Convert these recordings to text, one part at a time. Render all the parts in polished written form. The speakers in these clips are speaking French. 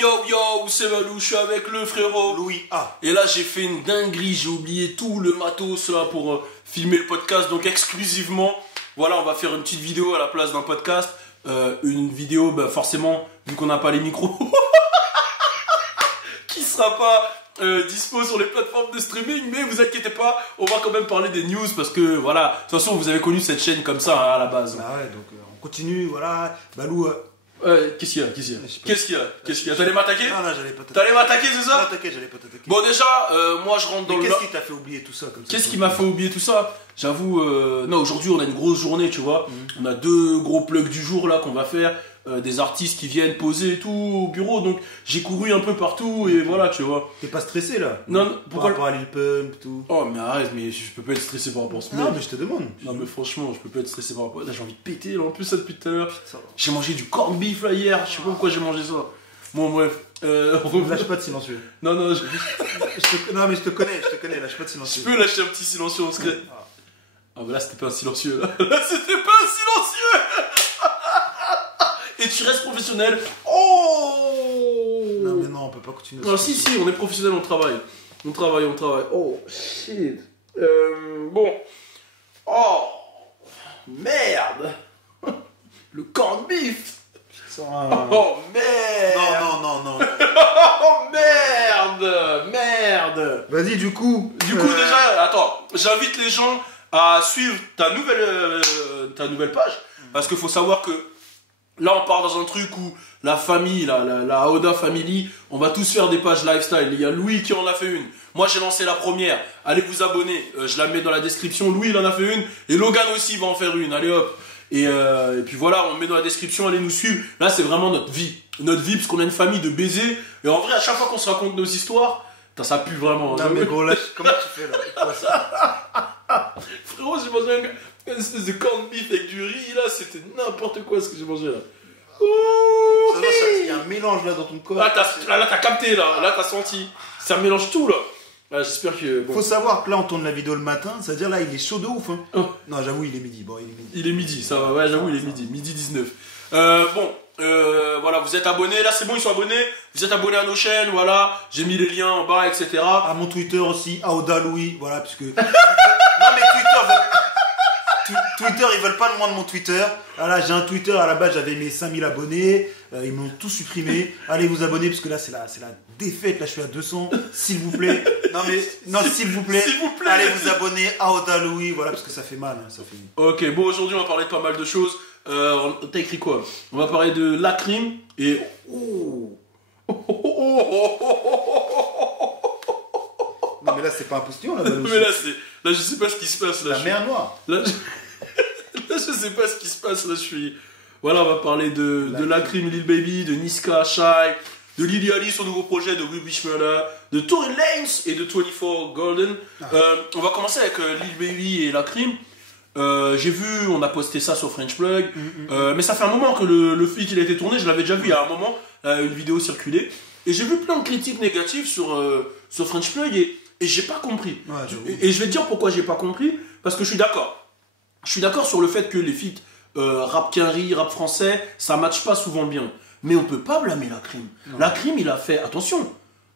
yo, c'est Malou, je suis avec le frérot Louis A. Et là j'ai fait une dinguerie, j'ai oublié tout le matos là pour filmer le podcast, donc exclusivement, voilà, on va faire une petite vidéo à la place d'un podcast. Une vidéo, bah, forcément, vu qu'on n'a pas les micros, qui sera pas dispo sur les plateformes de streaming, mais vous inquiétez pas, on va quand même parler des news parce que voilà, de toute façon vous avez connu cette chaîne comme ça hein, à la base. Ah ouais, donc on continue, voilà. Balou. Qu'est-ce qu'il y a Qu'est-ce qu'il y a T'allais m'attaquer Non, j'allais pas t'attaquer. T'allais m'attaquer, c'est ça? J'allais pas t'attaquer. Bon, déjà, moi je rentre dans le. Qu'est-ce qui t'a fait oublier tout ça comme ça? Qu'est-ce qui m'a fait oublier tout ça? J'avoue, non, aujourd'hui on a une grosse journée, tu vois. On a 2 gros plugs du jour là qu'on va faire. Des artistes qui viennent poser et tout au bureau, donc j'ai couru un peu partout et voilà, tu vois. T'es pas stressé là? Non, pourquoi? Par rapport à Lil Pump, tout. Oh, mais arrête, mais je peux pas être stressé par rapport à ce Non, mec. mais je te demande. Non, mais franchement, je peux pas être stressé par rapport à. Là, j'ai envie de péter là, en plus, ça depuis tout à l'heure. J'ai mangé du corned beef là hier, je sais pas pourquoi j'ai mangé ça. Bon, bref. Lâche pas de silencieux. Non, Non, mais je te connais, lâche pas de je silencieux. peux lâcher un petit silencieux en secret. Ah, bah là, c'était pas un silencieux là. Là, c'était pas un silencieux. Et tu restes professionnel. Oh! Non, mais non, on peut pas continuer. Ah, si, on est professionnel, on travaille. On travaille. Oh, shit. Bon. Oh, merde. Le corned beef. Oh, merde. Non. Oh, merde. Vas-y, du coup. Déjà, attends. J'invite les gens à suivre ta nouvelle page. Parce qu'il faut savoir que là, on part dans un truc où la famille, la Aouda Family, on va tous faire des pages lifestyle. Il y a Louis qui en a fait une. Moi, j'ai lancé la première. Allez vous abonner. Je la mets dans la description. Louis, il en a fait une. Et Logan aussi va en faire une. Allez hop. Et puis voilà, on met dans la description. Allez nous suivre. Là, c'est vraiment notre vie. Notre vie, parce qu'on a une famille de baisers. Et en vrai, à chaque fois qu'on se raconte nos histoires, ça pue vraiment. Non, mais gros, là, comment tu fais là? Quoi, ça? Frérot, j'ai mangé une espèce de corned beef avec du riz. Là, c'était n'importe quoi ce que j'ai mangé là. Il y a un mélange là dans ton corps. Là, t'as capté, là, t'as senti. Ça mélange tout, là. J'espère que. Bon. Faut savoir que là, on tourne la vidéo le matin, c'est-à-dire là, il est chaud de ouf. Hein. Oh. Non, j'avoue, il est midi. Bon, Il est midi, ça va, ouais, j'avoue, il est midi. Midi 19. Voilà, vous êtes abonnés, là, c'est bon, ils sont abonnés. Vous êtes abonnés à nos chaînes, voilà. J'ai mis les liens en bas, etc. À mon Twitter aussi, Aouda Louis, voilà, puisque. Non, mais Twitter, ils veulent pas le moins de mon Twitter. Voilà, j'ai un Twitter, à la base, j'avais mes 5000 abonnés. Ils m'ont tout supprimé. Allez vous abonner, parce que là, c'est la défaite. Là, je suis à 200. S'il vous plaît. Non, s'il vous plaît. S'il vous plaît. Allez vous abonner à Aouda Louis, voilà, parce que ça fait mal. Hein, ça fait... Ok, bon, aujourd'hui, on va parler de pas mal de choses. T'as écrit quoi? On va parler de Lacrim et. Non, mais là, c'est pas un postillon, là. Mais là, je sais pas ce qui se passe. Là, la mer Noire. Là, je sais pas ce qui se passe. Là, je suis. Voilà, on va parler de Lacrim, Lil Baby, de Niska, Shy, de Lily Ali, son nouveau projet, de Ruby Schmurda, de Tory Lanez et de 24 Golden. On va commencer avec Lil Baby et Lacrim. J'ai vu, on a posté ça sur French Plug, mais ça fait un moment que le feat il a été tourné. Je l'avais déjà vu il y a un moment, une vidéo circulée, et j'ai vu plein de critiques négatives sur French Plug et j'ai pas compris. Ouais, et je vais te dire pourquoi j'ai pas compris, parce que je suis d'accord. Je suis d'accord sur le fait que les feats rap quinri, rap français, ça matche pas souvent bien. Mais on peut pas blâmer Lacrim. Lacrim, il a fait, attention,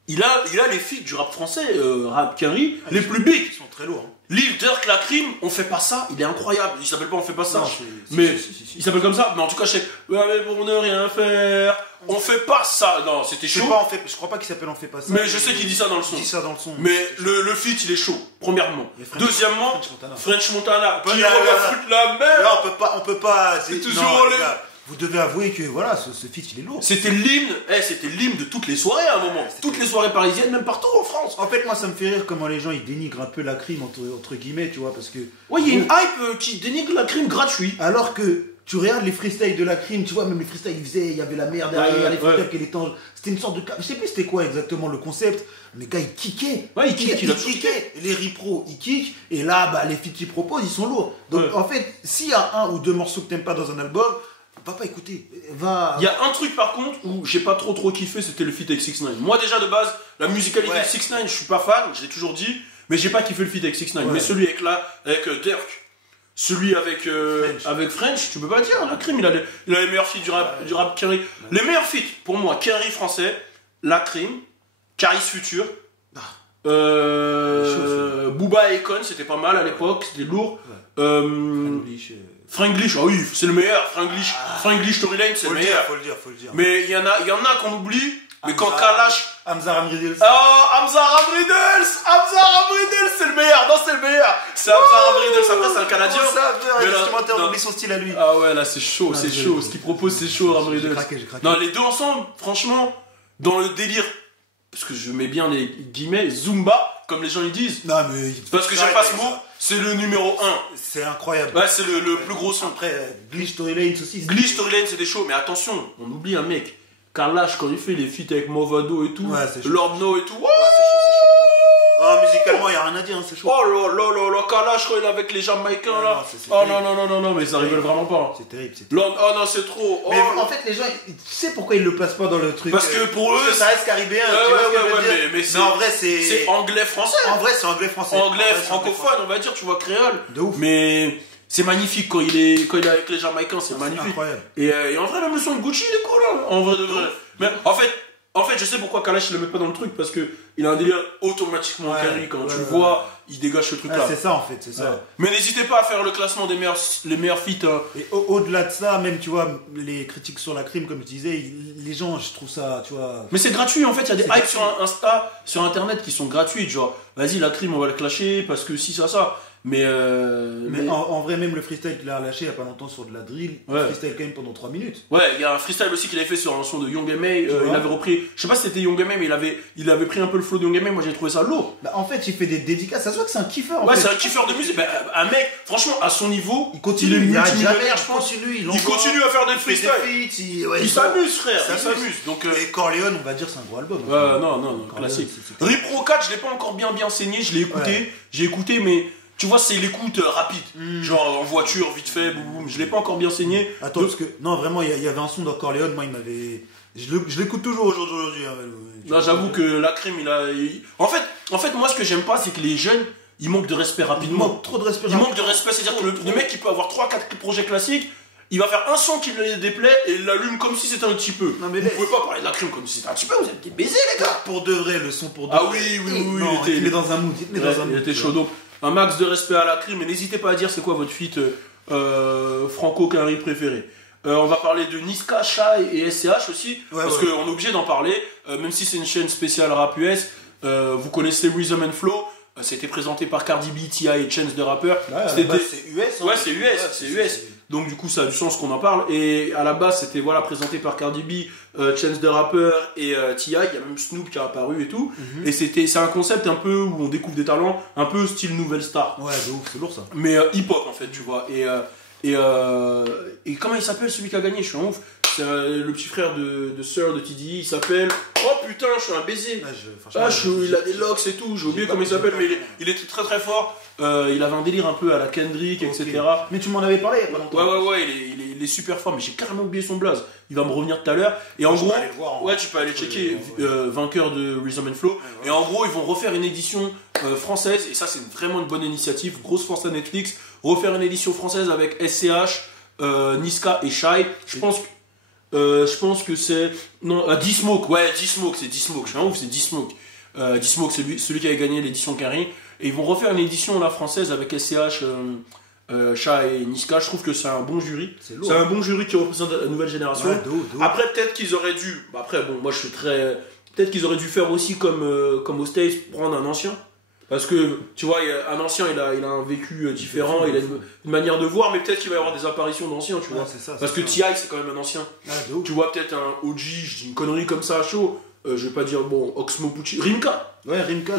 il a les feats du rap français, rap quinri, les plus big. Ils sont très lourds. Hein. Lil Durk, Lacrim, on fait pas ça, il est incroyable. Il s'appelle pas on fait pas ça. Non, mais si. il s'appelle comme ça. Mais en tout cas, je sais. Ouais, mais pour ne rien faire, on fait pas ça. Non, c'était chaud. Je crois pas qu'il s'appelle on fait pas ça. Mais je sais qu'il dit ça dans le son. Il dit ça dans le son. Mais le feat, il est chaud. Premièrement. Deuxièmement, French Montana. Qui Là, foutre la merde. Là, on peut pas. C'est toujours non, les gars, vous devez avouer que voilà, ce feat il est lourd. C'était l'hymne de toutes les soirées à un moment. Toutes les soirées parisiennes, même partout en France. En fait, moi, ça me fait rire comment les gens ils dénigrent un peu Lacrim entre guillemets, tu vois, parce que. Ouais, il y a une hype qui dénigre Lacrim gratuit. Alors que tu regardes les freestyles de Lacrim, tu vois, même les freestyles il y avait la merde derrière, les freestyles qu'elle étanche. C'était une sorte de. Je sais plus c'était quoi exactement le concept, mais gars, il kickait. Ouais, il kickait. Les repros, ils kickent, et là, bah, les feats qu'ils proposent, ils sont lourds. Donc, en fait, s'il y a un ou deux morceaux que t'aimes pas dans un album, va pas écouter. Va. Il y a un truc par contre où j'ai pas trop kiffé, c'était le feat avec 6ix9ine. Moi déjà de base, la musicalité de 6ix9ine, je suis pas fan, je l'ai toujours dit, mais j'ai pas kiffé le feat avec 6ix9ine. Mais celui avec Durk, celui avec French, tu peux pas dire, Lacrim, il a les meilleurs feats du rap quinri. Les meilleurs feats, pour moi, quinri français, La Crime, Caris Futur, Ah. Booba et Akon, c'était pas mal à l'époque, c'était lourd. Ouais. Euh, Franglish, ah oui, c'est le meilleur. Franglish Storyline, c'est le meilleur. Faut le dire. Mais il y en a qu'on oublie. Mais quand Kalash. Hamza Ramridels. Oh, Hamza Ramridels, c'est le meilleur. Non, c'est le meilleur. C'est Hamza Ramridels. Après, c'est un Canadien. Mais l'instrumentaire, on oublie son style à lui. Ah ouais, là, c'est chaud, Ah, c'est désolé, chaud. désolé. Ce qu'il propose, c'est chaud, Ramridels. J'ai craqué. Non, les deux ensemble, franchement, dans le délire, parce que je mets bien les guillemets, Zumba, comme les gens ils disent. Non, mais. Parce que j'aime pas ce mot, c'est le numéro 1. C'est incroyable. Ouais, c'est le plus gros son. Après, Glitch Storyline aussi. Glitch Storyline, c'était chaud, mais attention, on oublie un mec. Kalash, quand il fait les feats avec Movado et tout, Ouais, c'est chaud. Lord No et tout. Ouais, c'est chaud. Ah, musicalement, y a rien à dire, hein, c'est chaud. Oh là, Kalash quand il est avec les Jamaïcains Ouais, là. non, c'est Oh terrible. non, mais ça rigole vraiment pas. C'est terrible, c'est terrible. Lord, oh non, c'est trop. Oh, Mais en fait, les gens, tu sais pourquoi ils le placent pas dans le truc parce que pour eux, parce que ça reste caribéen. Ouais, tu vois ce que je veux ouais, dire mais c'est- en vrai, c'est. c'est anglais-français. En vrai, c'est anglais-français. Anglais, En vrai, c'est francophone, on va dire, tu vois, créole. De ouf. Mais c'est magnifique quand il est avec les Jamaïcains, c'est C'est magnifique. incroyable. Et en vrai, même le son de Gucci, il est cool, hein, en vrai de vrai. Mais en fait, je sais pourquoi Kalash il le met pas dans le truc, parce que il a un délire automatiquement Ouais, carry. Quand tu le ouais. vois, il dégage ce Ah, truc-là. c'est ça en fait, c'est ça. Ouais. Mais n'hésitez pas à faire le classement des les meilleurs feats. Hein. Et au-delà de ça, même tu vois, les critiques sur la crime, comme je disais, les gens, je trouve ça, tu vois. Mais c'est gratuit en fait, il y a des C'est hypes gratuit. sur Insta, sur internet qui sont gratuites. Genre, vas-y, la crime, on va le clasher parce que si, ça. Mais En vrai, même le freestyle qu'il a relâché il y a pas longtemps sur de la drill, Ouais. le freestyle quand même pendant 3 minutes. ouais, il y a un freestyle aussi qu'il avait fait sur un son de Young M.A. vois. Il avait repris, je sais pas si c'était Young M.A., mais il avait pris un peu le flow de Young M.A. Moi j'ai trouvé ça lourd. Bah, en fait, il fait des dédicaces, ça se voit que c'est un kiffeur. En Ouais, fait. c'est un kiffeur de musique. Bah, un mec, franchement, à son niveau, Il continue, il est il arrête multimillionnaire, jamais, je pense. il Il continue à faire des il fait des freestyles. feats, ouais, Il s'amuse, frère, il il s'amuse. Donc, Et Corleone, on va dire, c'est un gros album. ouais, non, Corleone, classique. c'est- Rip Pro 4, je l'ai pas encore bien saigné, je l'ai écouté, Ouais. j'ai écouté, mais tu vois, c'est l'écoute rapide. Genre en voiture, vite fait, boum, boum, je l'ai pas encore bien saigné. Attends, Donc- parce que, non, vraiment, il y avait un son dans Corleone, moi, il m'avait. Je l'écoute toujours aujourd'hui. Hein, Non, j'avoue que la crime, En fait, moi, ce que j'aime pas, c'est que les jeunes, ils manquent de respect Il rapidement. manque trop de respect. Ils manquent de respect, c'est-à-dire que le mec, il peut avoir 3-4 projets classiques, il va faire un son qui lui déplaît et il l'allume comme si c'était un petit peu. Non, mais vous laisse. pouvez pas parler de la crime comme si c'était un petit peu, vous êtes des baisers, les gars. Pour de vrai, le son pour de Ah vrai. oui, Non, il est dans un mood. Il est dans un Il mood. était chaud, donc un max de respect à la crime, et n'hésitez pas à dire c'est quoi votre feat franco-carry préféré. On va parler de Niska, Shai et SCH aussi, parce ouais. qu'on est obligé d'en parler, même si c'est une chaîne spéciale rap US. Vous connaissez Rhythm and Flow, c'était présenté par Cardi B, T.I. et Chance de Rapper. C'est US. Hein, Ouais, c'est US. Donc du coup, ça a du sens qu'on en parle. Et à la base, c'était présenté par Cardi B, Chance the Rapper et T.I. Il y a même Snoop qui a apparu et tout. Et c'est un concept un peu où on découvre des talents, un peu style nouvelle star. Ouais, de ouf, c'est lourd ça. Mais hip-hop en fait, tu vois. Et comment il s'appelle celui qui a gagné? Je suis un ouf. C'est le petit frère de Sir de TDI. Il s'appelle. Oh putain, je suis un baiser. Il a des locks et tout. J'ai oublié comment il s'appelle, mais il est très très fort. Il avait un délire un peu à la Kendrick, etc. Mais tu m'en avais parlé il y a pas longtemps. Ouais, il est super fort, mais j'ai carrément oublié son blaze. Il va me revenir tout à l'heure. Et en Je gros, peux aller le voir, ouais, tu peux aller checker vainqueur de Rhythm and Flow. Et en gros, ils vont refaire une édition française. Et ça, c'est vraiment une bonne initiative. Grosse force à Netflix. Refaire une édition française avec SCH, Niska et Shai. Je pense que c'est. Non, D-Smoke. Ouais, D-Smoke, c'est D-Smoke. Je suis un ouf, c'est D-Smoke. D-Smoke, c'est celui qui avait gagné l'édition Carry. Et ils vont refaire une édition là, française avec SCH, Shai et Niska. Je trouve que c'est un bon jury. C'est lourd. C'est un bon jury qui représente la nouvelle génération. Ouais, de ouf. Après, peut-être qu'ils auraient dû. Après, bon, moi je suis très. Peut-être qu'ils auraient dû faire aussi comme aux States, prendre un ancien. Parce que, tu vois, un ancien, il a un vécu différent, il a une manière de voir, mais peut-être qu'il va y avoir des apparitions d'anciens, tu vois. C'est ça, Parce que ça. T.I., c'est quand même un ancien. Ah, de ouf. Tu vois, peut-être un OG, je dis une connerie comme ça, chaud. Je vais pas dire, bon, Oxmo Puccino. Rimka, Ouais, Rimka.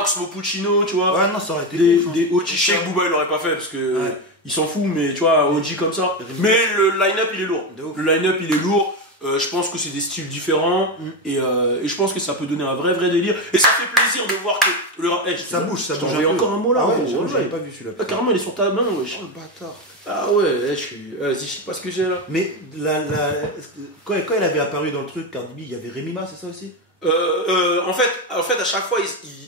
Oxmo Puccino, tu vois. Ouais, non, ça aurait été ouf, hein. Des OG. Shake Booba, il l'aurait pas fait parce que Ouais. il s'en fout, mais tu vois, un OG comme ça. Rimka. Mais le line-up, il est lourd. De ouf. Le line-up, il est lourd. Je pense que c'est des styles différents et je pense que ça peut donner un vrai délire. Et ça fait plaisir de voir que le rap. Ça bouge, ça Je bouge. t'en envoie encore un mot là. Ah ouais, gros. j'avais pas vu celui-là. Ah, carrément, il est sur ta main, wesh. Oh, le bâtard. Ah ouais, je suis. Vas-y, je sais pas ce que j'ai là. Mais quand elle avait apparu dans le truc, Cardi B, il y avait Rémi Ma, c'est ça aussi? En fait, à chaque fois,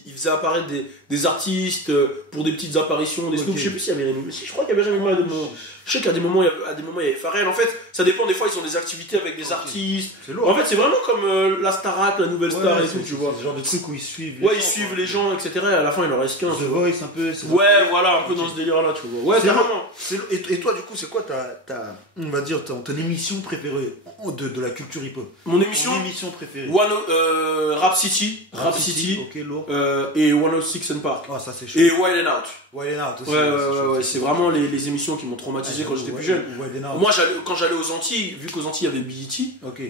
il faisait apparaître des artistes pour des petites apparitions, des Snoop. Ok. Je sais plus s'il y avait Rémi. Si, je crois qu'il y avait jamais mal de mot. Je sais qu'à des moments, il y avait Pharrell. En fait, ça dépend. Des fois, ils ont des activités avec des artistes. C'est lourd. En fait, c'est vraiment comme la Starac, la nouvelle star et tout, tu vois. C'est le genre de truc où ils suivent. Ouais, ils suivent les gens, etc. Et à la fin, il leur reste 15. The Voice, un peu. Ouais, voilà, un peu dans ce délire-là, tu vois. Ouais, carrément. Et toi, du coup, c'est quoi on va dire, ton émission préférée de la culture hip-hop? Mon émission préférée. Rap City. Rap City. Ok, lourd. Et 106 and Park. Ah, ça, c'est chaud. Et Wild and Out. Wild and Out aussi. Ouais, c'est vraiment les émissions qui m'ont traumatisé quand j'étais plus jeune. Moi, quand j'allais aux Antilles, vu qu'aux Antilles il y avait BET, ok.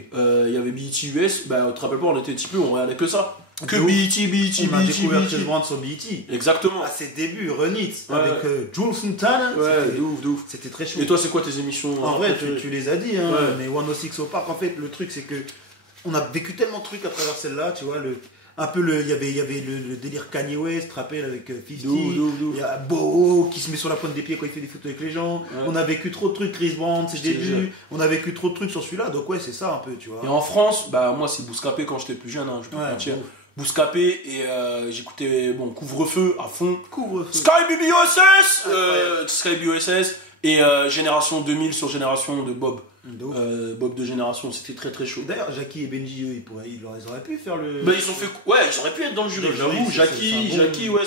il y avait BET US, bah, tu te rappelles pas, on était petit peu, on regardait que ça. Que Donc, BET. On a découvert Chris Brown sur BET. Exactement. À ses débuts, Run It, Ouais. avec Jules Santana. Ouais, de ouf. C'était très chaud. Et toi, c'est quoi tes émissions En vrai, préférées? tu les as dit, hein, Ouais. mais 106 au Park, en fait, le truc, c'est que on a vécu tellement de trucs à travers celle-là, tu vois, il y avait le délire Kanye West, rappel avec 50, il y a Boho qui se met sur la pointe des pieds quand il fait des photos avec les gens, on a vécu trop de trucs, Chris Brown, ses débuts, on a vécu trop de trucs sur celui-là, donc ouais, c'est ça un peu, tu vois. Et en France, bah moi c'est Bouscapé quand j'étais plus jeune, hein, je peux pas mentir. Bouscapé et j'écoutais Couvre-feu à fond. Couvre-feu. Sky BOSS et Génération 2000 sur Génération de Bob. Bob de Génération, c'était très très chaud. D'ailleurs, Jackie et Benji, eux, ils auraient pu faire le. Bah ils ont fait, ouais, ils auraient pu être dans le jury, j'avoue. Jackie, ouais,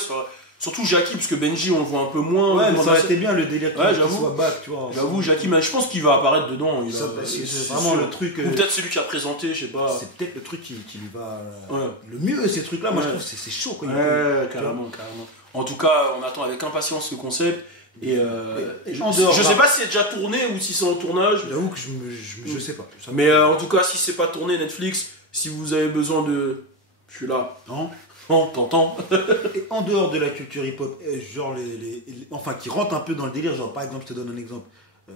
surtout Jackie, parce que Benji on le voit un peu moins. Ouais, mais ça aurait été bien le délire ouais, qu'il soit back, tu vois. J'avoue, Jackie, mais je pense qu'il va apparaître dedans. C'est vraiment le truc. Ou peut-être celui qui a présenté, je sais pas. C'est peut-être le truc qui lui va le mieux, ces trucs-là. Moi, je trouve que c'est chaud quand carrément. En tout cas, on attend avec impatience ce concept. Et je sais pas si c'est déjà tourné ou si c'est en tournage. J'avoue que je sais pas. Mais en tout cas, si c'est pas tourné, Netflix, si vous avez besoin de. Je suis là. Non, t'entends. Et en dehors de la culture hip-hop, genre enfin qui rentre un peu dans le délire, genre par exemple, je te donne un exemple.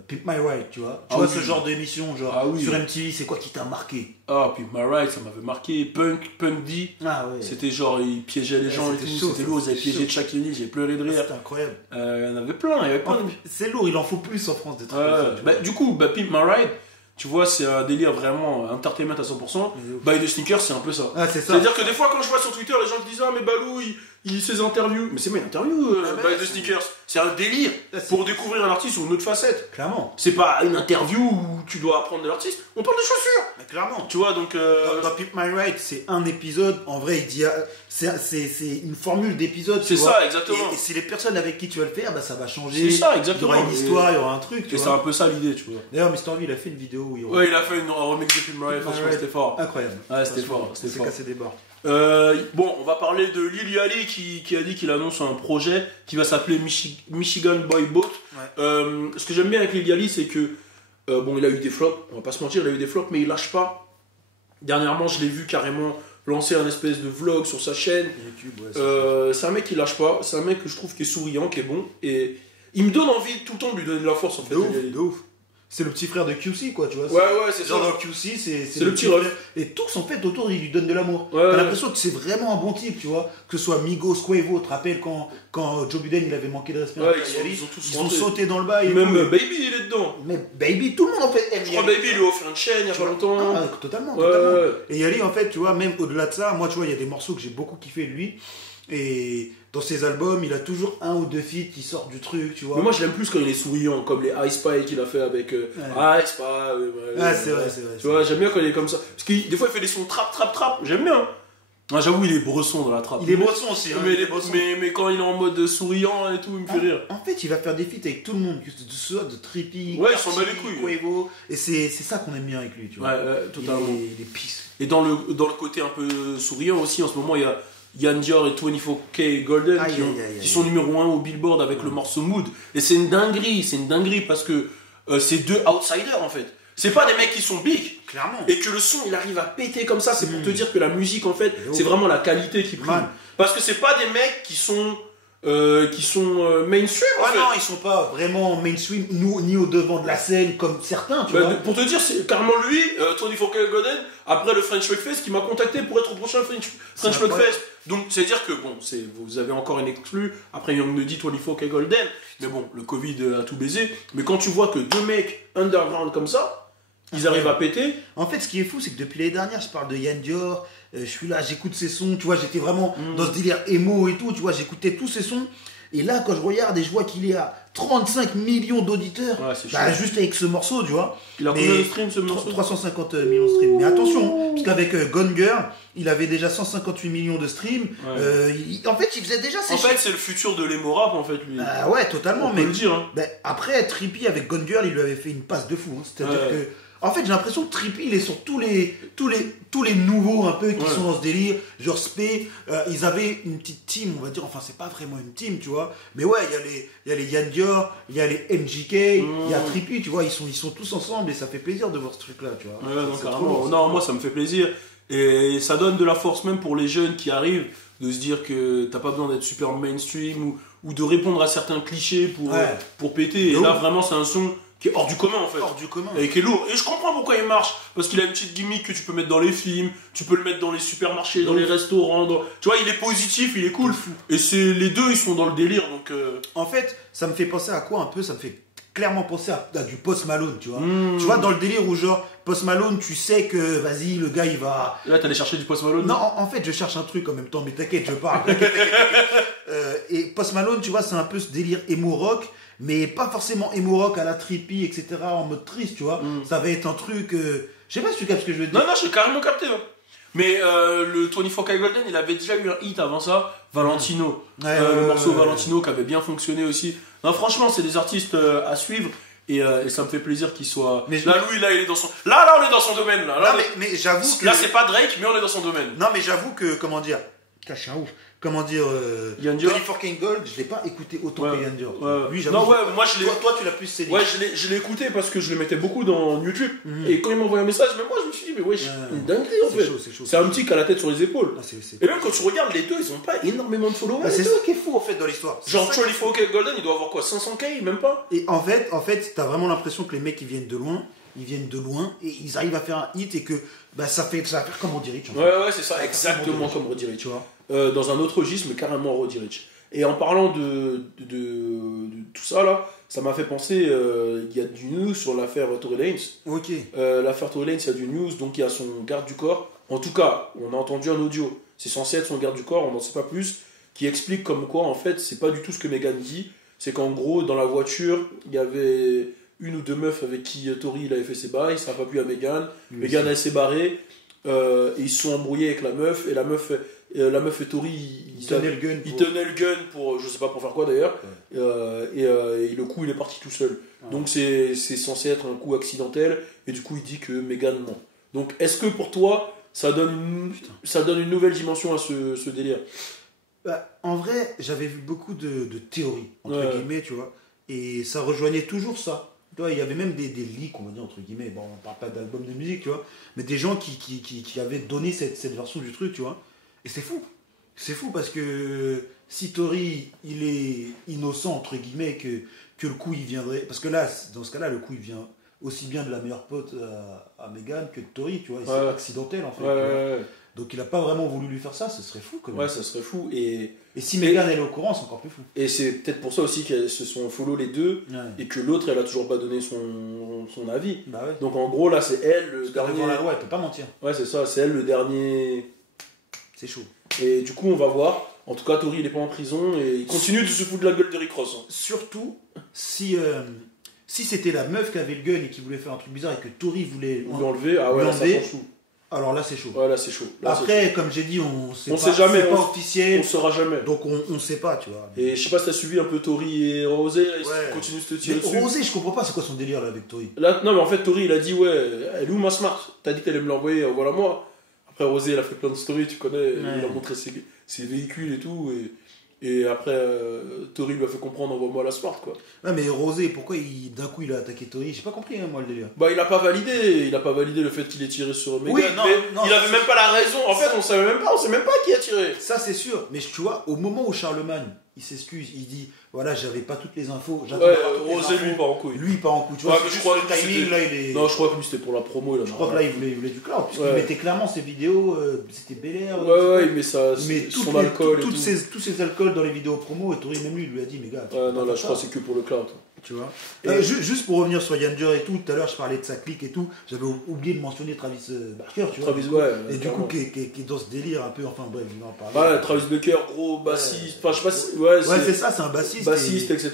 Pimp My Ride, tu vois. Tu vois ce genre d'émission, genre sur MTV, c'est quoi qui t'a marqué? Pimp My Ride, ça m'avait marqué. Punk D. Ah ouais. C'était genre, il piégeait les gens et tout. C'était lourd, ils avaient piégé Shaquille O'Neal, j'ai pleuré de rire. C'était incroyable. Il y en avait plein, C'est lourd, il en faut plus en France des trucs comme ça. Du coup, Pimp My Ride, tu vois, c'est un délire vraiment entertainment à 100%. Buy the Sneakers, c'est un peu ça. Ah, c'est ça. C'est-à-dire que des fois, quand je vois sur Twitter, les gens qui disent ah, mais Balou, il ses interviews. Mais c'est pas une interview, Buy the Sneakers. C'est un délire pour découvrir un artiste ou une autre facette. Clairement. C'est pas une interview où tu dois apprendre de l'artiste. On parle de chaussures. Mais clairement. Tu vois, donc. Dans Pimp My Ride, c'est un épisode. En vrai, il dit. C'est une formule d'épisode. C'est ça, exactement. Et c'est les personnes avec qui tu vas le faire, bah, ça va changer. C'est ça, exactement. Il y aura une histoire, il y aura un truc. Et c'est un peu ça l'idée, tu vois. D'ailleurs, Mr. V, il a fait une vidéo où il. Ouais, il a fait un remix de Pimp My Ride, franchement, c'était fort. Incroyable. Ouais, c'était fort. C'est cassé des bords. Bon, on va parler de Lil Yachty qui a dit qu'il annonce un projet qui va s'appeler Michigan Boy Boat. Ce que j'aime bien avec Lil Yachty, c'est que il a eu des flops, on va pas se mentir, il a eu des flops, mais il lâche pas. Dernièrement, je l'ai vu carrément lancer un espèce de vlog sur sa chaîne. YouTube, c'est un mec qui lâche pas, c'est un mec que je trouve qui est souriant, qui est bon, et il me donne envie tout le temps de lui donner de la force en fait. De ouf. C'est le petit frère de QC, quoi, tu vois. Ouais, c'est genre ça. dans QC, c'est le petit ref. Et tous, en fait, autour, ils lui donnent de l'amour. Ouais, T'as l'impression que c'est vraiment un bon type, tu vois. Que ce soit Migos, Quavo, tu te rappelles quand Joe Biden, il avait manqué de respect. Ouais, ils ont sauté dans le bas. Même Baby, il est dedans. Mais Baby, tout le monde, en fait, aime. Je crois Baby, il lui a offert une chaîne il y a pas longtemps. Ah, totalement. Ouais. Et Yali, en fait, tu vois, même au-delà de ça, moi, tu vois, il y a des morceaux que j'ai beaucoup kiffé de lui. Et dans ses albums, il a toujours un ou deux feats qui sortent du truc, tu vois. Mais moi, je l'aime plus quand il est souriant, comme les Ice Spy qu'il a fait avec Ice Spy. C'est vrai. Tu vois, j'aime bien quand il est comme ça. Parce que des fois, il fait des sons trap. J'aime bien. Ah, j'avoue, il est bresson dans la trappe. Il est bresson aussi. Hein, mais quand il est en mode souriant et tout, il me fait rire. En fait, il va faire des feats avec tout le monde, que ce soit de Trippy, ouais, il s'en bat les couilles. Quavo, et c'est ça qu'on aime bien avec lui, tu vois. Ouais, totalement. Il est pisse. Et dans le côté un peu souriant aussi, en ce moment, il y a Yann Dior et 24K Golden qui sont numéro 1 au Billboard avec le morceau Mood. Et c'est une dinguerie parce que c'est deux outsiders en fait. C'est pas des mecs qui sont big. Clairement. Et que le son il arrive à péter comme ça, c'est pour te dire que la musique en fait, c'est vraiment la qualité qui prime. Parce que c'est pas des mecs qui sont mainstream en fait. Non, ils sont pas vraiment mainstream, ni au devant de la scène comme certains, tu vois. Pour te dire, c'est carrément lui, 24K Golden, après le French Fuck Fest, qui m'a contacté pour être au prochain French Fuck Fest. Donc, c'est à dire que, bon, vous avez encore une exclue, après Young Nuddy, 24K Golden, mais bon, le Covid a tout baisé. Mais quand tu vois que deux mecs underground comme ça, ils arrivent à péter. En fait, ce qui est fou, c'est que depuis l'année dernière, je parle de Yann Dior, je suis là, j'écoute ses sons, tu vois, j'étais vraiment dans ce délire emo et tout, tu vois, j'écoutais tous ses sons. Et là, quand je regarde et je vois qu'il est à 35 millions d'auditeurs, Ouais, c'est bah, chaud. juste avec ce morceau, tu vois. Il a Mais combien de streams ce morceau? 350 millions de streams. Mais attention, parce qu'avec Gone Girl, il avait déjà 158 millions de streams. Ouais. En fait, il faisait déjà ses En fait, c'est le futur de l'emo rap, en fait, lui. ouais, totalement. On mais peut le dire, hein. ben, après, Trippie avec Gone Girl, il lui avait fait une passe de fou. Hein. C'est-à-dire Ouais. que. En fait, j'ai l'impression que Trippie, il est sur tous les nouveaux un peu qui Ouais. sont dans ce délire. Genre Spé, ils avaient une petite team, on va dire. Enfin, c'est pas vraiment une team, tu vois. Mais ouais, il y a les Yann Dior, il y a les MJK, il y a Trippie, tu vois. Ils sont tous ensemble et ça fait plaisir de voir ce truc-là, tu vois. Ouais, non, C'est trop carrément. lourd, Non, moi, ça me fait plaisir. Et ça donne de la force même pour les jeunes qui arrivent, de se dire que t'as pas besoin d'être super mainstream ou de répondre à certains clichés pour péter. Et De là, ouf. vraiment, c'est un son qui est hors du commun, en fait. hors du commun. Et qui est lourd. Et je comprends pourquoi il marche. Parce qu'il a une petite gimmick que tu peux mettre dans les films, tu peux le mettre dans les supermarchés, dans les restaurants. Tu vois, il est positif, il est cool. Et c'est les deux, ils sont dans le délire. Donc, En fait, ça me fait penser à quoi un peu? Ça me fait clairement penser à du Post Malone, tu vois. Tu vois, dans le délire où genre, Post Malone, tu sais que, vas-y, le gars, il va... là, t'allais chercher du Post Malone. Non, en fait, je cherche un truc en même temps, mais t'inquiète, je parle. T'inquiète. Et Post Malone, tu vois, c'est un peu ce délire emo rock, mais pas forcément emo rock à la Trippie, etc., en mode triste, tu vois. Ça va être un truc... Je sais pas si tu captes ce que je veux dire. Non, j'ai carrément capté. Hein. Mais le 24K Golden, il avait déjà eu un hit avant ça, Valentino. Le morceau Valentino qui avait bien fonctionné aussi. Non, franchement, c'est des artistes à suivre. Et ça me fait plaisir qu'il soit. Mais là, Louis, là, il est dans son. Là, on est dans son domaine. Là, Non, mais j'avoue que... là c'est pas Drake, mais on est dans son domaine. Non, mais j'avoue que, comment dire... Putain, je suis un ouf. Comment dire... Yann Dior. 24K Gold, je l'ai pas écouté autant que Yann Dior. Ouais. Lui, j'avoue, Non, ouais, moi je l'ai. Toi, tu l'as plus saigné. Ouais, je l'ai écouté parce que je le mettais beaucoup dans YouTube. Et quand il m'a envoyé un message, même moi je me suis dit, mais ouais, une dinguerie en C'est fait. chaud, c'est chaud. C'est un petit qui a la tête sur les épaules. Ah, Et même quand tu regardes les deux, ils ont pas énormément de followers. Ah, c'est les deux. ça qui est fou en fait dans l'histoire. C'est Genre ça qui- 24K Golden, il doit avoir quoi, 500K, même pas. Et en fait, t'as vraiment l'impression que les mecs ils viennent de loin, et ils arrivent à faire un hit et que bah, ça va faire comme Roddy Ricch. En fait. Ouais, c'est ça, exactement comme Roddy Ricch. Tu vois. Dans un autre registre, mais carrément Roddy Ricch. Et en parlant de tout ça là, ça m'a fait penser, il y a du news sur l'affaire Tory Lanez. Ok. L'affaire Tory Lanez, il y a du news, donc il y a son garde du corps. En tout cas, on a entendu un audio. C'est censé être son garde du corps, on n'en sait pas plus, qui explique comme quoi en fait c'est pas du tout ce que Meghan dit. C'est qu'en gros dans la voiture il y avait une ou deux meufs avec qui Tory il avait fait ses bails, ça n'a pas plu à Meghan. Meghan elle s'est barrée, et ils se sont embrouillés avec la meuf et la meuf et Tory Il tenait le gun. il tenait le gun pour je sais pas pour faire quoi d'ailleurs. Et le coup il est parti tout seul. Donc c'est censé être un coup accidentel et du coup il dit que Meghan ment. Donc est-ce que pour toi ça donne une nouvelle dimension à ce délire? Bah, en vrai, j'avais vu beaucoup de théories, entre guillemets, tu vois. Et ça rejoignait toujours ça. Tu vois, il y avait même des leaks, on va dire, entre guillemets. Bon, on parle pas d'album de musique, tu vois. Mais des gens qui avaient donné cette version du truc, tu vois. Et c'est fou. C'est fou parce que si Tory, il est innocent, entre guillemets, que le coup, il viendrait... Parce que là, dans ce cas-là, le coup, il vient aussi bien de la meilleure pote à Meghan que de Tory, tu vois. Et c'est accidentel, en fait. Ouais. Donc il a pas vraiment voulu lui faire ça, ce serait fou quand même. Ouais, ça serait fou. Et si Meghan elle est au courant, c'est encore plus fou. Et c'est peut-être pour ça aussi qu'elles se sont follow les deux et que l'autre elle a toujours pas donné son avis. Bah ouais. Donc en gros là c'est elle le dernier. Devant la loi, elle peut pas mentir. Ouais, c'est ça, c'est elle le dernier. C'est chaud. Et du coup on va voir. En tout cas Tory il est pas en prison et il continue de se foutre de la gueule de Rick Ross. Hein. Surtout si c'était la meuf qui avait le gun et qui voulait faire un truc bizarre et que Tory voulait l'enlever, ah ouais, là, ça change tout. Alors là c'est chaud. Ouais, là c'est chaud. Là, après, comme j'ai dit, on sait jamais, c'est pas officiel. On saura jamais. Donc on sait pas, tu vois. Et je sais pas si t'as suivi un peu Tory et Rosé, là, ils continuent de se tirer dessus. Rosé, je comprends pas c'est quoi son délire là avec Tory. Là, non mais en fait Tory il a dit ouais, elle est où ma smart? T'as dit qu'elle allait me l'envoyer, voilà moi. Après Rosé elle a fait plein de stories, tu connais, il a montré ses véhicules et tout. Et après, Tory lui a fait comprendre, envoie-moi la smart, quoi. Ouais, mais Rosé, pourquoi d'un coup il a attaqué Tory? J'ai pas compris, hein, moi, le délire. Bah, il a pas validé le fait qu'il ait tiré sur Meghan. Oui, non, il avait même pas la raison. En fait, on sait même pas qui a tiré. Ça, c'est sûr. Mais tu vois, au moment où Charlemagne, il s'excuse, il dit, voilà, j'avais pas toutes les infos. Ouais, Rosé, lui, pas en couille. Lui, pas en couille. Tu vois, mais je crois que le timing, là, il est... Non, je crois que lui, c'était pour la promo. Je crois que là, il voulait du cloud. Puisqu'il mettait clairement ses vidéos, c'était Bel Air. Ouais, mais ça, mais son alcool et tout. Tous ces alcools dans les vidéos promo, et Tory, même lui, il lui a dit, mais gars... Ouais, non, là, je crois que c'est que pour le cloud. Tu vois. Et- Juste pour revenir sur Yanger et tout, tout à l'heure je parlais de sa clique et tout, j'avais oublié de mentionner Travis Barker, tu vois. Travis, ouais. Et du coup, clairement. qui est dans ce délire un peu, enfin bref, on va en parler. Ouais, Travis Baker, gros bassiste, enfin je sais pas si. Ouais, c'est ça, c'est un bassiste. Bassiste, etc.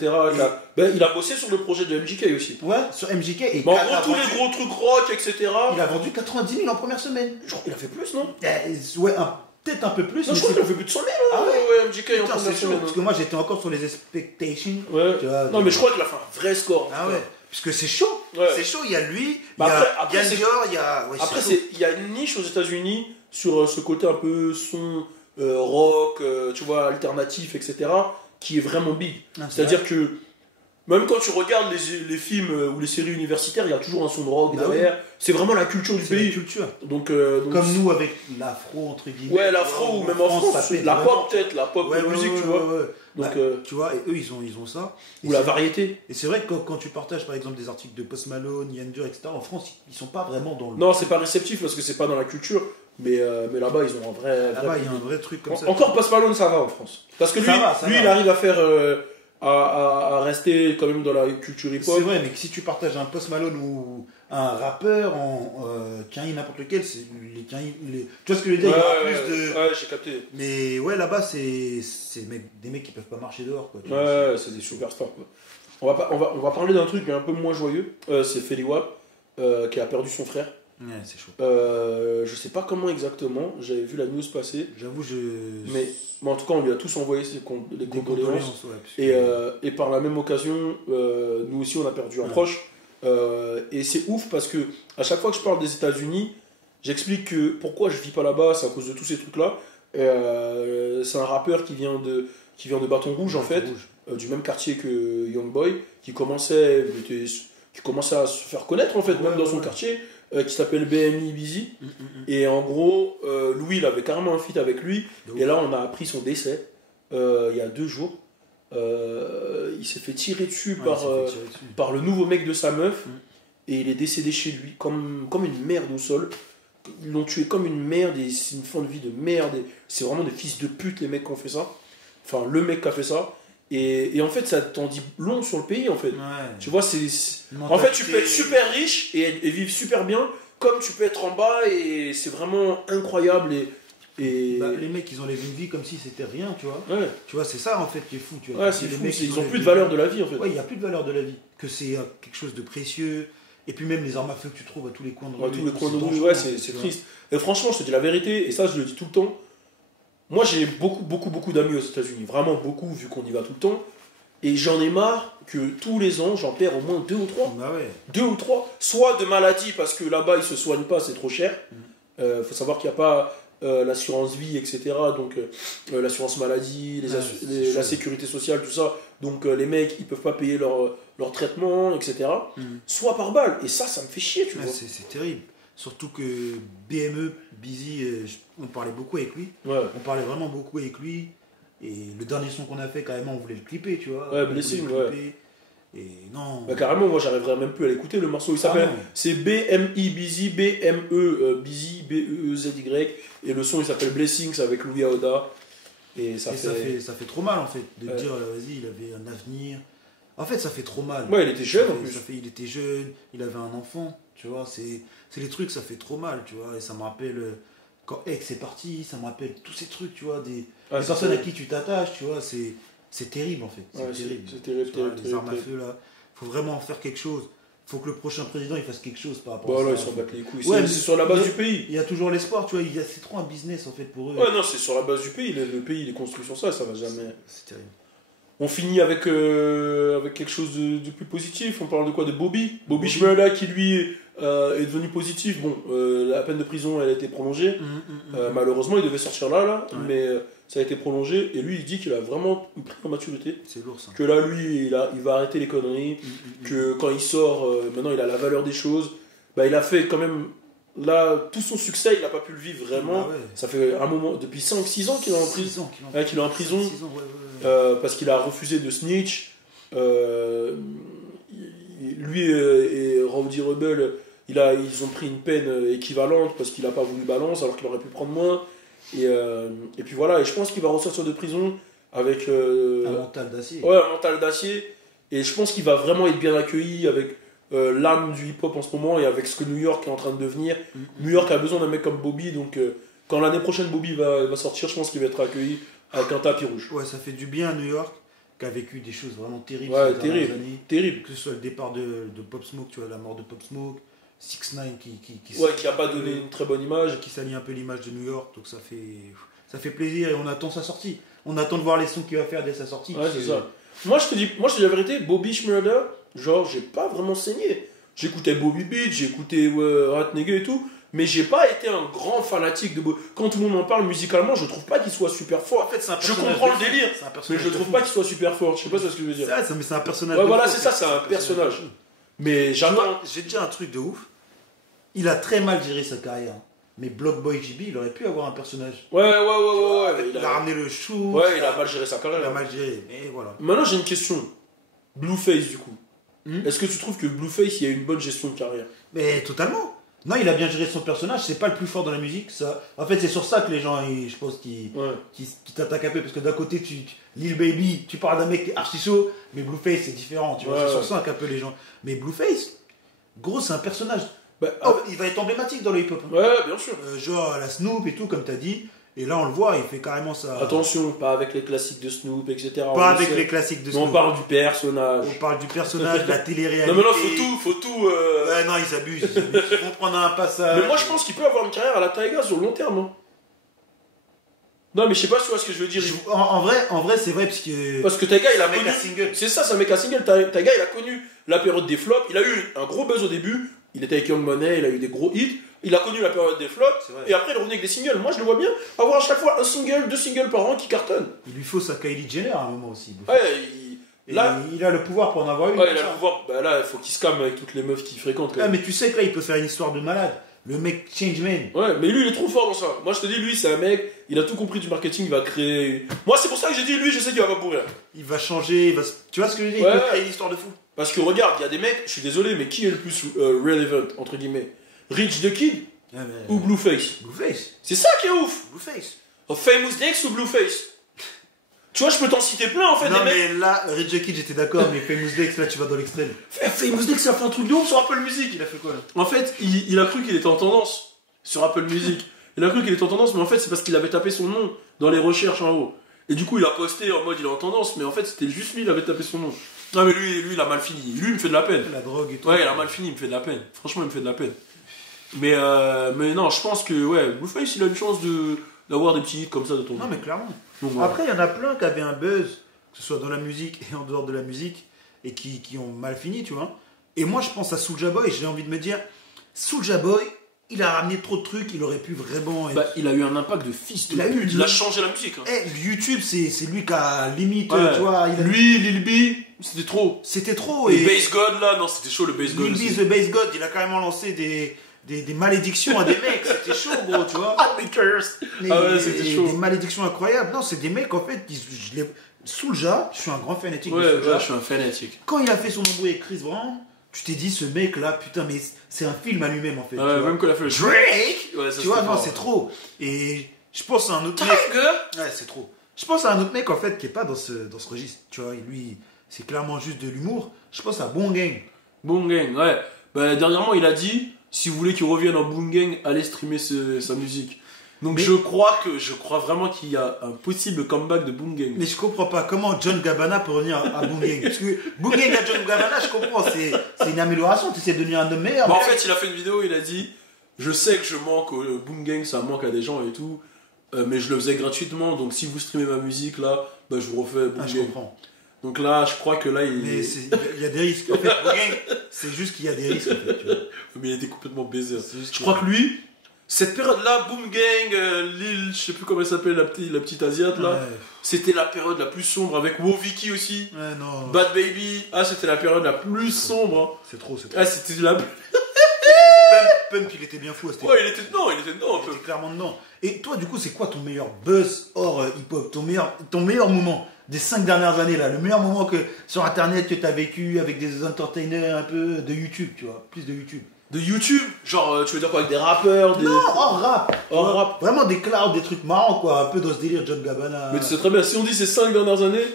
Ben, il a bossé sur le projet de MJK aussi. Ouais, sur MJK. Et Mais en il a gros, tous les gros trucs rock, etc. Il a vendu 90 000 en première semaine. Je crois qu'il a fait plus, non? Ouais, peut-être un peu plus. Non, mais je crois c'est- qu'il a fait plus de 100 000, Ah ouais? ouais, MJK en Putain, première c'est chaud, semaine. parce que moi j'étais encore sur les expectations. Ouais. Tu vois, Non, mais je crois qu'il a fait un vrai score. Ah ouais, parce que c'est chaud. Ouais. C'est chaud, il y a lui, Bah il y a après, c'est- Dior, il y a. Ouais, Après, c'est chaud. il y a une niche aux États-Unis sur ce côté un peu son rock, tu vois, alternatif, etc., qui est vraiment big. Ah, c'est C'est-à-dire que même quand tu regardes les films ou les séries universitaires, il y a toujours un son de rock Bah derrière. C'est vraiment la culture du C'est la pays. culture. Donc, Comme nous avec l'afro, entre guillemets. ouais, l'afro ou même en France, ça pète la vraiment. pop peut-être, la pop Ouais, de ouais, musique, ouais, tu vois. ouais, ouais. Donc, Bah, tu vois, et eux ils ont ça. Et ou la c'est- variété. Et c'est vrai que quand tu partages par exemple des articles de Post Malone, Yanger, etc., en France, ils sont pas vraiment dans le. Non, c'est pas réceptif parce que c'est pas dans la culture, mais là-bas, ils ont un vrai. Là-bas, il y a un vrai truc comme ça. Encore Post Malone, ça va en France. Parce que lui, Ça va, ça lui va. il arrive à faire. À rester quand même dans la culture hip-hop. C'est vrai, mais que si tu partages un Post Malone ou un rappeur en Kanye n'importe lequel, c'est les Kanye, tu vois ce que je veux dire, il y aura plus de. Ouais, j'ai capté. Mais ouais, là-bas, c'est des mecs qui peuvent pas marcher dehors, quoi. Tu vois. Ouais, c'est des superstars. Quoi. On va parler d'un truc un peu moins joyeux. C'est Feli Wap qui a perdu son frère. Ouais, c'est chaud. Je sais pas comment exactement. J'avais vu la news passer. J'avoue, Mais en tout cas, on lui a tous envoyé les des condoléances. ouais, parce que- Et par la même occasion, nous aussi, on a perdu un Ouais. proche. Et c'est ouf parce que à chaque fois que je parle des États-Unis, j'explique que pourquoi je vis pas là-bas, c'est à cause de tous ces trucs-là. C'est un rappeur qui vient de Bâton Rouge, en fait, Rouge. du même quartier que Youngboy, qui commençait à se faire connaître, en fait, Ouais, même dans ouais, son ouais. quartier, qui s'appelle BMI Busy. Mm. Et en gros, Louis, il avait carrément un feat avec lui. De Et là, on a appris son décès il y a 2 jours. Il s'est fait tirer dessus Ouais, par, il s'est fait tirer dessus. par le nouveau mec de sa meuf. Mm. Et il est décédé chez lui, comme une merde au sol. Ils l'ont tué comme une merde. Et c'est une fin de vie de merde. Et c'est vraiment des fils de pute, les mecs qui ont fait ça. Enfin, le mec qui a fait ça. Et en fait, ça t'en dit long sur le pays, en fait. Ouais. Tu vois, en fait, tu peux être super riche et vivre super bien, comme tu peux être en bas et c'est vraiment incroyable. Bah, les mecs, ils ont une vie comme si c'était rien, tu vois. Ouais, Tu vois, c'est ça en fait qui est fou. Tu vois. ouais, c'est Les fou. mecs, Ils ont les plus de vies- valeur de la vie en fait. Ouais, il n'y a plus de valeur de la vie. Que c'est quelque chose de précieux. Et puis même les armes à feu que tu trouves à tous les coins de rue. Ouais, tous les coins de rue, dangereux, ouais, en fait, c'est tu vois. triste. Et franchement, je te dis la vérité, et ça, je le dis tout le temps. Moi, j'ai beaucoup d'amis aux États-Unis. Vraiment beaucoup, vu qu'on y va tout le temps. Et j'en ai marre que tous les ans, j'en perds au moins 2 ou 3. Bah ouais. 2 ou 3. Soit de maladie, parce que là-bas, ils se soignent pas, c'est trop cher. Faut savoir qu'il n'y a pas l'assurance vie, etc. Donc, l'assurance maladie, Ouais, c'est la chaud. sécurité sociale, tout ça. Donc, les mecs, ils peuvent pas payer leur traitement, etc. Soit par balle. Et ça me fait chier, tu Ouais, vois. c'est terrible. Surtout que BME, Busy, on parlait beaucoup avec lui. Ouais. On parlait vraiment beaucoup avec lui. Et le dernier son qu'on a fait, carrément, on voulait le clipper, tu vois. Ouais, On voulait Blessing, le clipper. Et non. Bah, carrément, moi j'arriverais même plus à l'écouter le morceau. Il s'appelle, non. c'est BMI Busy, BME Busy, B-E-E-Z-Y. Et le son il s'appelle Blessings avec Louis Aoda. Et ça Et fait. ça fait trop mal en fait de Ouais. dire vas-y il avait un avenir. En fait ça fait trop mal. Ouais, il était jeune Ça en fait- plus. ça fait- il était jeune, il avait un enfant, tu vois. C'est les trucs ça fait trop mal, tu vois. Et ça me rappelle quand Ex est parti, ça me rappelle tous ces trucs, tu vois, des Ouais, personnes à c'est qui tu t'attaches, tu vois. C'est terrible en fait. C'est Ouais, terrible. c'est terrible, Tu vois, terrible, les armes à terrible. feu là, faut vraiment en faire quelque chose. Faut que le prochain président il fasse quelque chose par rapport Bah à là, ça. ils s'en battent les couilles. Ouais, C'est mais- c'est sur la base mais- du pays. Il y a toujours l'espoir, tu vois. C'est trop un business en fait pour eux. Ouais, non, c'est sur la base du pays. Le pays il est construit sur ça, ça va jamais. C'est terrible. On finit avec quelque chose de plus positif. On parle de quoi? De Bobby Bobby. Shmurda qui lui est devenu positif. Bon, la peine de prison elle a été prolongée. Malheureusement, il devait sortir là, Ouais. mais ça a été prolongé. Et lui, il dit qu'il a vraiment pris en maturité. C'est lourd ça. Que là, lui, il va arrêter les conneries. Que quand il sort, maintenant, il a la valeur des choses. Bah, il a fait quand même. Là, tout son succès, il n'a pas pu le vivre vraiment. Bah ouais. Ça fait un moment, depuis 5-6 ans qu'il est en prison. 6 ans qu'il est en Ouais, qu'il est en prison. 6 ans, ouais. Parce qu'il a refusé de snitch. Lui et Rowdy Rebel, ils ont pris une peine équivalente parce qu'il n'a pas voulu balance alors qu'il aurait pu prendre moins. Et puis voilà, et je pense qu'il va ressortir de prison avec Un mental d'acier. ouais, un mental d'acier. Et je pense qu'il va vraiment être bien accueilli avec l'âme du hip-hop en ce moment et avec ce que New York est en train de devenir. New York a besoin d'un mec comme Bobby, donc quand l'année prochaine Bobby va sortir, je pense qu'il va être accueilli avec un tapis rouge. Ouais, ça fait du bien à New York, qui a vécu des choses vraiment terribles Ouais, ces dernières terrible, années. terrible. Que ce soit le départ de Pop Smoke, tu vois, la mort de Pop Smoke, 6ix9ine Ouais, qui a pas donné une très bonne image. qui salit un peu l'image de New York, donc ça fait plaisir et on attend sa sortie. On attend de voir les sons qu'il va faire dès sa sortie. Ouais, c'est ça. Moi, je te dis la vérité, Bobby Schmurder, genre, j'ai pas vraiment saigné. J'écoutais Bobby Beat, j'écoutais Rat Nigga et tout, mais j'ai pas été un grand fanatique de Bobby. Quand tout le monde en parle musicalement, je trouve pas qu'il soit super fort. En fait, c'est un Je personnage comprends de le fou. délire, C'est un mais personnage je de trouve fou. pas qu'il soit super fort. Je sais pas ce que je veux dire. C'est ça, mais c'est un personnage Ouais, de voilà, fou. c'est ça, c'est un personnage. Mais j'attends. J'ai déjà un truc de ouf. Il a très mal géré sa carrière. Mais Block Boy JB, il aurait pu avoir un personnage. Ouais. Il a ramené le chou. Ouais, il a mal géré sa Il carrière. a mal géré. Mais voilà. Maintenant, j'ai une question. Blueface, du coup. Hmm. Est-ce que tu trouves que Blueface, il y a une bonne gestion de carrière? Mais totalement. Non, il a bien géré son personnage. C'est pas le plus fort dans la musique. Ça... En fait, c'est sur ça que les gens, je pense, qui t'attaquent un peu. Parce que d'un côté, Lil Baby, tu parles d'un mec archi chaud. Mais Blueface, c'est différent. Tu vois, Ouais, c'est sur ouais. ça qu'un peu les gens. Mais Blueface, gros, c'est un personnage. Bah, Il va être emblématique dans le hip-hop. Hein. ouais, bien sûr. Genre la Snoop et tout, comme t'as dit. Et là, on le voit, il fait carrément ça. Attention, pas avec les classiques de Snoop, etc. Pas On avec le sait. les classiques de Mais Snoop. on parle du personnage. On parle du personnage, de la télé-réalité. Non, mais là, faut tout. Ouais, non, ils abusent. Ils vont prendre un passage. Mais moi, je pense qu'il peut avoir une carrière à la Taiga sur le long terme. Hein. Non, mais je sais pas si tu vois ce que je veux dire. En vrai, c'est vrai, parce que. Parce que Taiga, il a c'est un mec connu. à single. C'est ça, c'est un mec à single. Taiga, il a connu la période des flops. Il a eu un gros buzz au début. Il était avec Young Money, il a eu des gros hits. Il a connu la période des flops. C'est vrai. Et après, il est revenu avec des singles. Moi, je le vois bien avoir à chaque fois un single, 2 singles par an qui cartonnent. Il lui faut sa Kylie Jenner à un moment aussi. Ouais, Et là, il a le pouvoir pour en avoir une. ouais, il a le pouvoir. Bah là, il faut qu'il se calme avec toutes les meufs qu'il fréquente. Quand Ah, même. mais tu sais que là, il peut faire une histoire de malade. Le mec Changeman. Ouais, mais lui, il est trop fort dans ça. Moi, je te dis, lui, c'est un mec, il a tout compris du marketing, il va créer. Moi, c'est pour ça que j'ai dit, lui, je sais qu'il va pas pourrir. Il va changer. Tu vois ce que je veux dire? Ouais. Il peut créer une histoire de fou. Parce que regarde, il y a des mecs, je suis désolé, mais qui est le plus relevant, entre guillemets? Rich the Kid Ah, mais... ou Blueface? Blueface. C'est ça qui est ouf! Blueface. Famous Dex ou Blueface? Tu vois, je peux t'en citer plein en fait, Non, des mecs. mais là, Rich the Kid, j'étais d'accord, mais Famous Dex, là, tu vas dans l'extrême. Famous Dex, ça fait un truc de ouf sur Apple Music. Il a fait quoi là? En fait, il a cru qu'il était en tendance sur Apple Music. Il a cru qu'il était en tendance, mais en fait, c'est parce qu'il avait tapé son nom dans les recherches en haut. Et du coup, il a posté en mode il est en tendance, mais en fait, c'était juste lui, il avait tapé son nom. Non, mais lui, il a mal fini. Lui, il me fait de la peine. La drogue et tout. Ouais, il a mal fini, il me fait de la peine. Franchement, il me fait de la peine. Mais non, je pense que, ouais, Blueface, il a une chance d'avoir des petits hits comme ça de ton Non, mais clairement. Donc, voilà. Après, il y en a plein qui avaient un buzz, que ce soit dans la musique et en dehors de la musique, et qui ont mal fini, tu vois. Et moi, je pense à Soulja Boy, j'ai envie de me dire, Soulja Boy, il a ramené trop de trucs, il aurait pu vraiment être... Bah, il a eu un impact de fils de Il a eu pute. du- Il a changé la musique. Hein. YouTube, c'est lui qui a limite, Ouais. tu vois. Lui, Lil B, c'était trop. C'était trop. Le Et Bass God, là, non, c'était chaud, le Bass God. Lil aussi. B, The Bass God, il a carrément lancé des malédictions à des mecs. C'était chaud, gros, tu vois. Ah, les curse. Mais- Ah ouais, c'était chaud. Des malédictions incroyables. Non, c'est des mecs, en fait, Soulja, je suis un grand fanatique Ouais, de Soulja. ouais, je suis un fanatique. Quand il a fait son embrouille avec Chris Brown, tu t'es dit, ce mec-là, putain, mais c'est un film à lui-même, en fait. tu Ouais, vois. même quand il a fait le Drake, Ouais, ça, tu vois, c'était non, fort. c'est trop. Et je pense à un autre mec. Tiger. Ouais, c'est trop. Je pense à un autre mec, en fait, qui est pas dans ce registre. Tu vois, lui, c'est clairement juste de l'humour. Je pense à Bon Gang. Boom Gang, ouais. Bah, dernièrement, il a dit, si vous voulez qu'il revienne en Boom Gang, allez streamer sa musique. Donc Mais- je crois vraiment qu'il y a un possible comeback de Boom Gang. Mais je comprends pas comment John Gabbana peut revenir à Boom Gang. Parce que Boom Gang à John Gabbana, je comprends, c'est une amélioration. Tu essaies de devenir un homme meilleur. Bah, en mais là, fait, il a fait une vidéo, il a dit, je sais que je manque au Boom Gang, ça manque à des gens et tout, mais je le faisais gratuitement, donc si vous streamez ma musique là, bah, je vous refais Boom je Gang. comprends. Donc là, je crois que là, Mais il y a des risques. En fait, Boom Gang, c'est juste qu'il y a des risques. En fait, tu vois. Mais il était complètement baisé. C'est juste Je que- crois que lui, cette période-là, Boom Gang, Lil, je sais plus comment elle s'appelle, la petite Asiate là, Ouais. c'était la période la plus sombre avec Woviki aussi. Ouais, non. Bad Baby, c'était la période la plus sombre. Hein. C'est trop, c'est trop. Ah, c'était la. Pump, il était bien fou à cette époque. Ouais, il était dedans un Il peu. était clairement dedans. Et toi, du coup, c'est quoi ton meilleur buzz hors hip-hop, ton meilleur moment des 5 dernières années là, le meilleur moment que sur internet que tu as vécu avec des entertainers un peu de YouTube, tu vois, plus de YouTube. De YouTube? Genre, tu veux dire quoi, avec des rappeurs, des... Non, hors rap. Hors rap. Vraiment des clouds, des trucs marrants, quoi. Un peu dans ce délire John Gabbana. Mais tu sais très bien, si on dit ces 5 dernières années,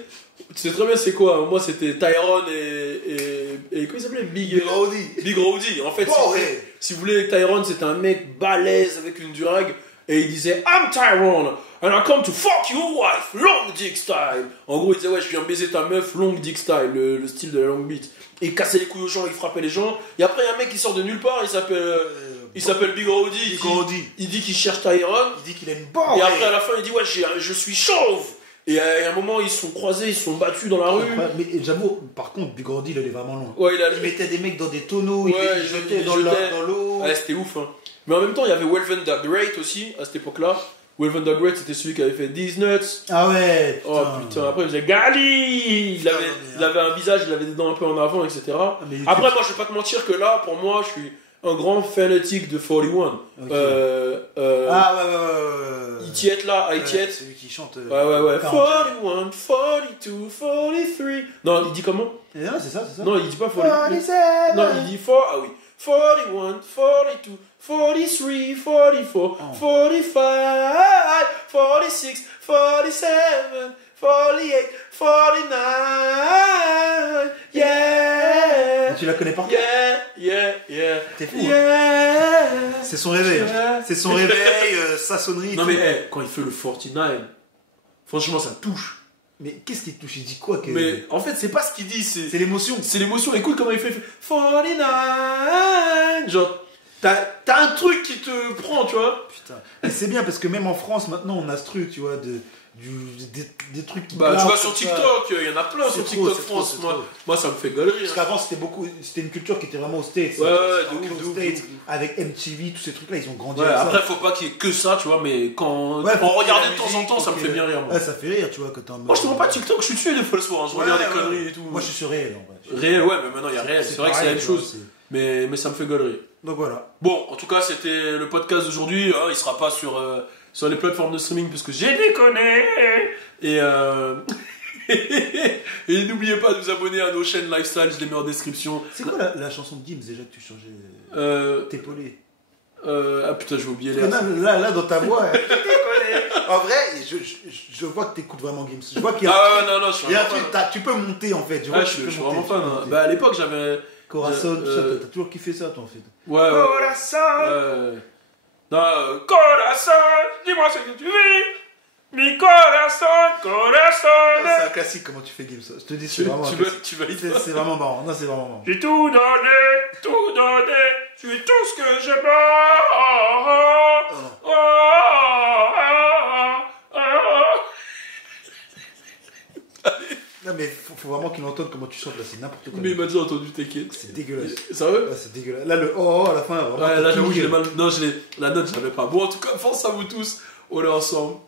tu sais très bien c'est quoi. Moi, c'était Tyrone et comment il s'appelait? Big Rowdy. Big Rowdy. En fait, Bon, si vous voulez, Tyrone, c'était un mec balèze avec une durag. Et il disait I'm Tyrone and I come to fuck your wife, long dick style. En gros, il disait ouais, je viens baiser ta meuf, long dick style, le style de la long beat. Et il cassait les couilles aux gens, il frappait les gens. Et après, il y a un mec qui sort de nulle part, il s'appelle Big Rowdy. Il dit qu'il cherche Tyrone. Il dit qu'il aime pas. Et après, à la fin, il dit ouais, je suis chauve. Et à un moment, ils se sont croisés, ils se sont battus dans la rue. Mais j'avoue, par contre, Big Rowdy, il est vraiment long. Ouais, il mettait des mecs dans des tonneaux, ouais, il les jetait dans l'eau. Ouais, c'était ouf, hein. Mais en même temps, il y avait Welven the Great aussi, à cette époque-là. Welven the Great, c'était celui qui avait fait These Nuts. Ah ouais, putain. Oh putain, après il faisait Gali. Il avait un visage, il avait des dents un peu en avant, etc. Après, moi, je vais pas te mentir que là, pour moi, je suis un grand fanatique de 41. Okay. Ah ouais. Itiet là, Itiet. Celui qui chante. Ouais. 41, 42, 43. Non, il dit comment? Non, c'est ça. Non, il dit pas 43. Non, il dit 4. Ah oui. 41, 42, 43, 44, 45, 46, 47, 48, 49. Yeah! Et tu la connais par cœur? Yeah. T'es fou. Yeah! C'est son réveil. C'est son réveil, sa sonnerie. Non mais quand il fait le 49, franchement ça touche. Mais qu'est-ce qu'il te touche? Il dit quoi que... Mais en fait, c'est pas ce qu'il dit, c'est l'émotion. C'est l'émotion. Écoute comment il fait 49. Genre, t'as un truc qui te prend, tu vois. Putain. Et c'est bien parce que même en France, maintenant, on a ce truc, tu vois, des trucs qui... Bah, tu vois, sur TikTok, il y en a plein sur TikTok France. Moi, ça me fait galerie. Parce qu'avant, c'était une culture qui était vraiment aux States. Ouais, de States, avec MTV, tous ces trucs-là, ils ont grandi ouais, avec après, ça. faut pas qu'il y ait que ça, tu vois, mais quand Ouais, on regarde de temps en temps, ça me fait bien rire. Moi. Ouais, ça fait rire, tu vois, quand t'es en mode... Moi, je te montre pas TikTok, je suis dessus des fois le soir, je regarde des conneries et tout. Moi, je suis sur réel, en vrai. Réel, ouais, mais maintenant, il y a réel. C'est vrai que c'est la même chose. Mais ça me fait galerie. Donc voilà. Bon, en tout cas, c'était le podcast d'aujourd'hui. Il sera pas sur les plateformes de streaming parce que j'ai déconné. Et n'oubliez pas de vous abonner à nos chaînes Lifestyle, je les mets en description. C'est quoi la chanson de Gims déjà que tu changeais? T'épauler. Ah putain, j'ai oublié les. Là, dans ta voix, en vrai, je vois que t'écoutes vraiment Gims. Je vois qu'il y a. Ah non, je suis il y a un vraiment truc, fan. tu peux monter en fait. Je suis vraiment fan. Bah, à l'époque, j'avais. Corazon, t'as toujours kiffé ça, toi en fait. Ouais. Corazon! Non, Corazon, dis-moi ce que tu vis. Mi corazon. C'est un classique, comment tu fais Gims. Je te dis, c'est vraiment. Tu valides. C'est vraiment marrant. Non, c'est vraiment marrant. J'ai tout donné. Tu es tout ce que j'aime. Non, mais faut vraiment qu'il entende comment tu chantes là, c'est n'importe quoi. Mais il m'a déjà entendu, t'inquiète. C'est dégueulasse. Sérieux? Ouais, c'est dégueulasse. Là, le oh à la fin, vraiment. Ouais, là, j'avoue, je l'ai mal. Non, la note, je l'avais pas. Bon, en tout cas, force à vous tous. On est ensemble.